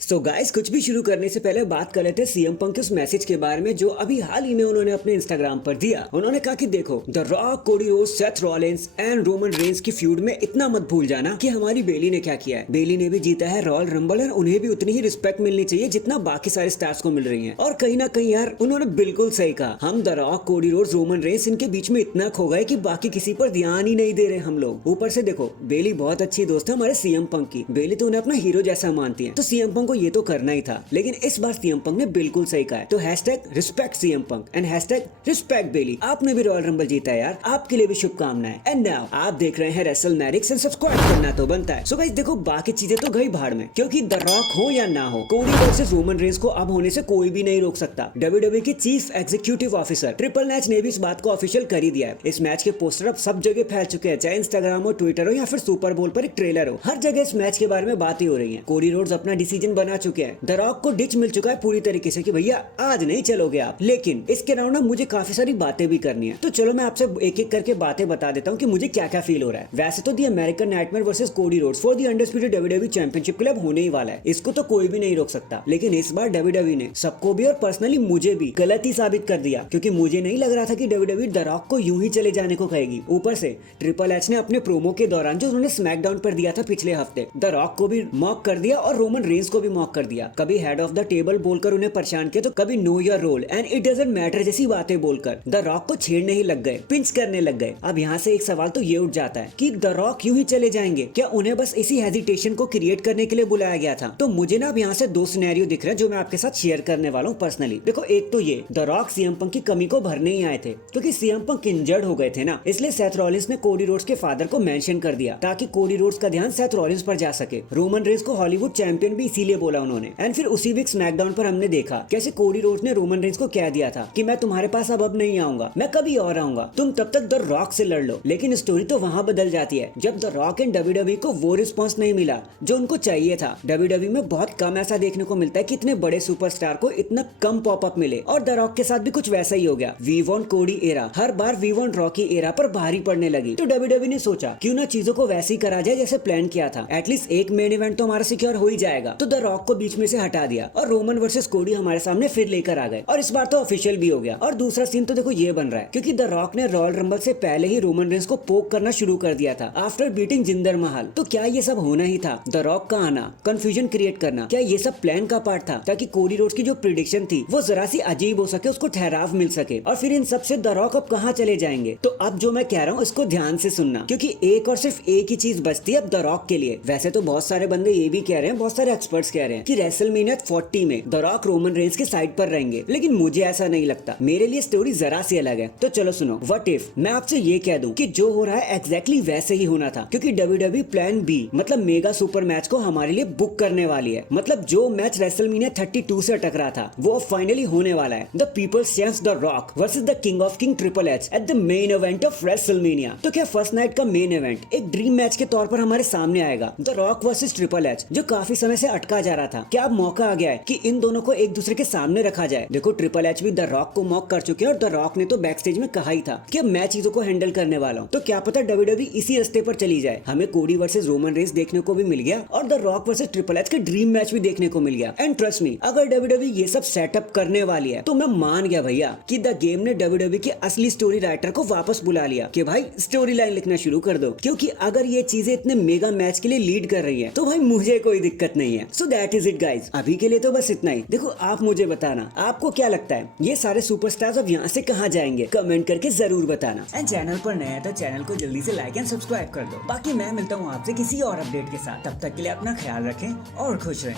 So guys कुछ भी शुरू करने से पहले बात कर लेते हैं सीएम पंक के उस मैसेज के बारे में जो अभी हाल ही में उन्होंने अपने इंस्टाग्राम पर दिया। उन्होंने कहा कि देखो, the rock, Cody Rhodes, Seth Rollins and Roman Reigns की फ्यूड में इतना मत भूल जाना कि हमारी बेली ने क्या किया है। बेली ने भी जीता है रॉयल रंबल और उन्हें भी उतनी ही रिस्पेक्ट मिलनी चाहिए जितना बाकी सारे स्टार्स को मिल रही है। और कहीं ना कहीं यार उन्होंने बिल्कुल सही कहा। हम the rock, Cody Rhodes, Roman Reigns इनके बीच में इतना खो गए कि बाकी किसी पर ध्यान ही नहीं दे रहे हम लोग। ऊपर से देखो, बेली बहुत अच्छी दोस्त है हमारे सीएम पंक की। बेली तो उन्हें अपना हीरो जैसा मानती है, तो सीएम पंक को ये तो करना ही था। लेकिन इस बार सीएम पंक ने बिल्कुल सही कहा है। तो hashtag respect CM Punk and hashtag respect Bayley. आपने भी रॉयल रंबल जीता है यार, आपके लिए भी शुभकामनाएं। एंड नाउ आप देख रहे हैं रेसल मैरिक्स एंड सब्सक्राइब करना तो बनता है। सो गाइस देखो, बाकी चीजें तो गई भाड़ में, क्योंकि द रॉक हो या ना हो, कोडी वर्सेस रोमन रेंस को अब होने से कोई भी नहीं रोक सकता। डब्ल्यूडब्ल्यूई के chief executive officer triple H ने भी इस बात को ऑफिशियल कर ही दिया है। इस मैच के पोस्टर अब सब जगह फैल चुके हैं, चाहे इंस्टाग्राम हो, ट्विटर हो या फिर सुपर बोल पर एक ट्रेलर हो। हर जगह इस मैच के बारे में बातें हो रही है। कोडी रोड्स अपना डिसीजन बना चुके हैं। द रॉक को डिच मिल चुका है पूरी तरीके से कि भैया आज नहीं चलोगे आप। लेकिन इसके अलावा ना मुझे काफी सारी बातें भी करनी है। तो चलो मैं आपसे एक एक करके बातें बता देता हूँ कि मुझे क्या क्या फील हो रहा है। वैसे तो the American Nightmare versus Cody Rhodes for the undisputed WWE championship club होने ही वाला है। इसको तो कोई भी नहीं रोक सकता। लेकिन इस बार डब्ल्यूडब्ल्यूई ने सबको भी और पर्सनली मुझे भी गलत ही साबित कर दिया, क्योंकि मुझे नहीं लग रहा था कि डब्ल्यूडब्ल्यूई द रॉक को यूं ही चले जाने को कहेगी। ऊपर से ट्रिपल एच ने अपने प्रोमो के दौरान जो उन्होंने स्मैकडाउन पर दिया था पिछले हफ्ते, द रॉक को भी मॉक कर दिया और रोमन रेंस को भी मॉक कर दिया। कभी हेड ऑफ द टेबल बोलकर उन्हें परेशान किया, तो कभी know your role and it doesn't matter जैसी बातें बोलकर द रॉक को छेड़ने ही लग गए, पिंच करने लग गए। अब यहाँ से एक सवाल तो ये उठ जाता है कि द रॉक यूं ही चले जाएंगे क्या? उन्हें बस इसी हेजिटेशन को क्रिएट करने के लिए बुलाया गया था? तो मुझे ना अब यहाँ से दो सिनेरियो दिख रहे हैं जो मैं आपके साथ शेयर करने वाला हूँ पर्सनली। देखो, एक तो ये, द रॉक सीएम पंक की कमी को भरने ही आए थे, क्योंकि सीएम पंक इंजर्ड हो गए थे ना, इसलिए सेथ रॉलिंस ने कोडी रोड्स के फादर को मेंशन कर दिया ताकि कोडी रोड्स का ध्यान सेथ रॉलिंस पर जा सके। रोमन रेंस को हॉलीवुड चैंपियन भी इसीलिए बोला उन्होंने। एंड फिर उसी वीक स्मैकडाउन पर हमने देखा कैसे कोडी रोड्स ने रोमन रेंस को कह दिया था कि मैं तुम्हारे पास अब नहीं आऊंगा, मैं कभी और आऊंगा, तुम तब तक द रॉक से लड़ लो। लेकिन स्टोरी तो वहां बदल जाती है जब द रॉक एंड डब्ल्यूडब्ल्यूई को वो रिस्पांस नहीं मिला जो उनको चाहिए था। डब्ल्यूडब्ल्यूई में बहुत कम ऐसा देखने को मिलता है कि इतने बड़े सुपरस्टार को इतना कम पॉपअप मिले, और द रॉक के साथ भी कुछ वैसा ही हो गया। वी वांट कोडी एरा हर बार वी वांट रॉकी एरा पर भारी पड़ने लगी। तो डब्ल्यूडब्ल्यूई ने सोचा क्यों ना चीजों को वैसे ही करा जाए जैसे प्लान किया था। एटलीस्ट एक मेन इवेंट तो हमारा सिक्योर हो ही जाएगा। तो द रॉक को बीच में से हटा दिया और रोमन वर्सेस कोडी हमारे सामने फिर लेकर आ गए, और इस बार तो ऑफिशियल भी हो गया। और दूसरा सीन तो देखो ये बन रहा है, क्योंकि द रॉक ने रॉयल रंबल से पहले ही रोमन रेंस को पोक करना शुरू कर दिया था आफ्टर बीटिंग जिंदर महल। तो क्या ये सब होना ही था? द रॉक का आना, कंफ्यूजन क्रिएट करना, क्या ये सब प्लान का पार्ट था ताकि कोडी रोड्स की जो प्रिडिक्शन थी वो जरा सी अजीब हो सके, उसको ठहराव मिल सके? और फिर इन सब से द रॉक अब कहाँ चले जाएंगे? तो अब जो मैं कह रहा हूँ इसको ध्यान से सुनना, क्योंकि एक और सिर्फ एक ही चीज बचती है अब द रॉक के लिए। वैसे तो बहुत सारे बंदे ये भी कह रहे हैं, बहुत सारे एक्सपर्ट्स कह रहे हैं कि रेसलमेनिया 40 में द रॉक रोमन रेंस के साइड पर रहेंगे, लेकिन मुझे ऐसा नहीं लगता। मेरे लिए स्टोरी जरा सी अलग है। तो चलो सुनो, व्हाट इफ मैं आपसे ये कह दूं कि जो हो रहा है एग्जैक्टली वैसे ही होना था, क्योंकि डब्ल्यूडब्ल्यूई प्लान बी मतलब मेगा सुपर मैच को हमारे लिए बुक करने वाली है। मतलब जो मैच रेसलमेनिया 32 से अटक रहा था वो फाइनली होने वाला है। The people's champs the Rock versus the king of king triple H at the main event of WrestleMania. तो क्या फर्स्ट नाइट का मेन इवेंट एक ड्रीम मैच के तौर पर हमारे सामने आएगा? The Rock versus triple H जो काफी समय से अटका जा रहा था, क्या अब मौका आ गया है कि इन दोनों को एक दूसरे के सामने रखा जाए? देखो, ट्रिपल एच भी द रॉक को मॉक कर चुके हैं और द रॉक ने तो बैक स्टेज में कहा ही था कि अब मैं चीजों को हैंडल करने वाला हूँ। तो क्या पता डब्ल्यूडब्ल्यूई इसी रास्ते पर चली जाए। हमें कोडी वर्सेस रोमन रेंस देखने को भी मिल गया और the Rock versus triple H का ड्रीम मैच भी देखने को मिल गया। एंड ट्रस्ट मी, अगर डब्ल्यूडब्ल्यूई ये सब सेटअप करने वाली है तो मैं मान गया भैया कि द गेम ने डब्ल्यूडब्ल्यूई के असली स्टोरी राइटर को वापस बुला लिया कि भाई स्टोरी लाइन लिखना शुरू कर दो। क्योंकि अगर ये चीजें इतने मेगा मैच के लिए लीड कर रही है तो भाई मुझे कोई दिक्कत नहीं है। So that is it guys, अभी के लिए तो बस इतना ही। देखो, आप मुझे बताना आपको क्या लगता है, ये सारे सुपरस्टार्स अब यहाँ से कहाँ जाएंगे? कमेंट करके जरूर बताना। एंड चैनल पर नया है तो चैनल को जल्दी से लाइक एंड सब्सक्राइब कर दो। बाकी मैं मिलता हूँ आपसे किसी और अपडेट के साथ। तब तक के लिए अपना ख्याल रखें और खुश रहें।